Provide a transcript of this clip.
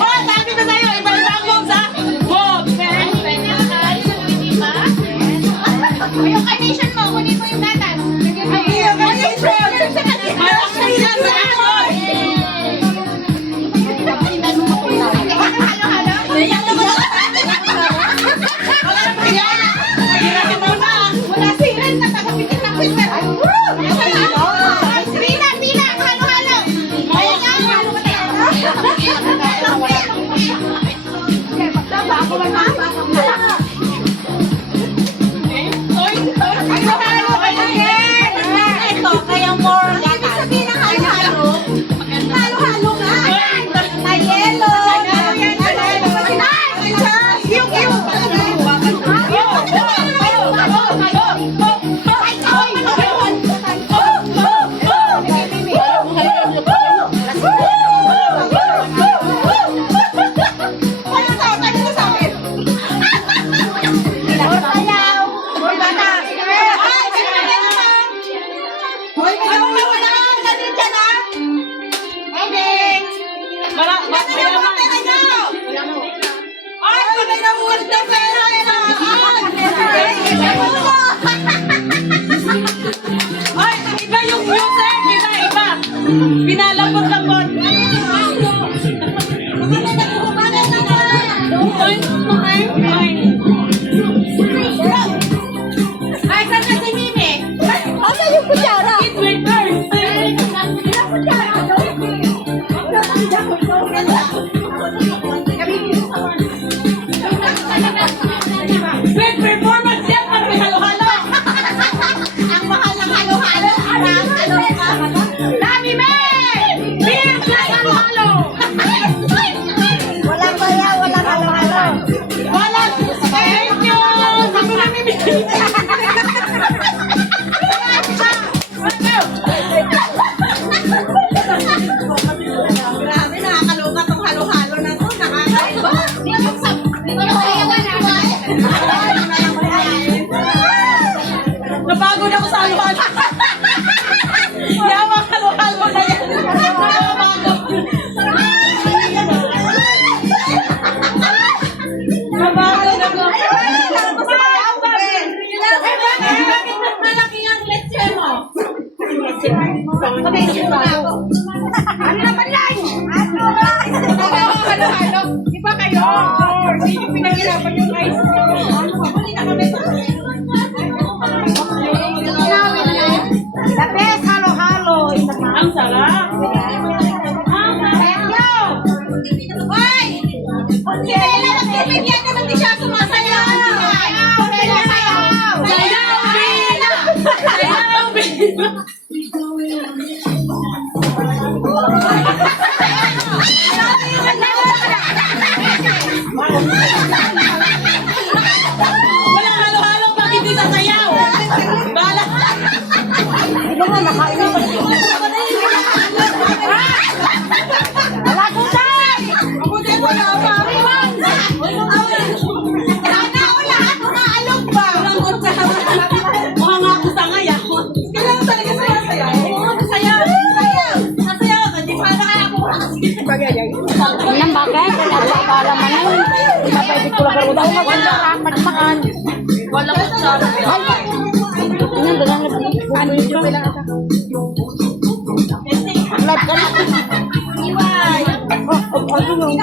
Oh, sabi ko sa'yo, iba-iba ang moves ha. Moves. Yung carnation mo, kunin mo yung gatas. Yung carnation. Malakas yan sa akin. Halo-halo. Yan naman. Wala na yan. Hirapin mo na. Wala siren na tagapitin ng filter. Pila, halo-halo. Ayun nga, halo ka tayo. Ako lang halo-halo kayo again. Ito, kaya more gatas. Sabihin ng halo-halo. Halo-halo nga. Na yellow. Pinalambot-lambot. Ay, saan na si Mimi? Asa yung kutsara? Wait first. Great performance yan pag may halo-halo. Ang mahal ng halo-halo. Dami, May! Beer plus halo-halo. Walang baya, walang halo-halo. Wala. Thank you. Sabi na Mimi. Grabe, nakakaloka tong halo-halo na to. Nakakaiba. Napagod ako sa halo-halo. Yawa halo-halo na yan. Napagod ako. Malaki ang letse mo. Ano naman yan? Halo-halo. Iba kayo. Hindi nyo pinaghirapan yung ice cream. Huli na kami sa The best halo-halo. Ang sarap. Thank you! Hoy! Hindi na magbibigyan naman di siya sumasayaw. Sayaw! Sayaw! Sayaw, Bina! Sayaw, Bina! Walang halo-halo pag hindi sasayaw. Bala. Ito nga, nakain na ba? Wala ko dyan! Abutin mo na ang pariwan! Sana o lahat umaalog ba? Mukhang nga ako sangay ako. Kailangan talaga sayaw. Oo, sayaw. Sayaw. Sasayaw ka. Di pa ako. Nang bagay, nagpapala man na yun. Hindi pwede ko lang daw magmakan. Wala ko sa Ano ba lang Live ka na. Iway. Oh, ano yung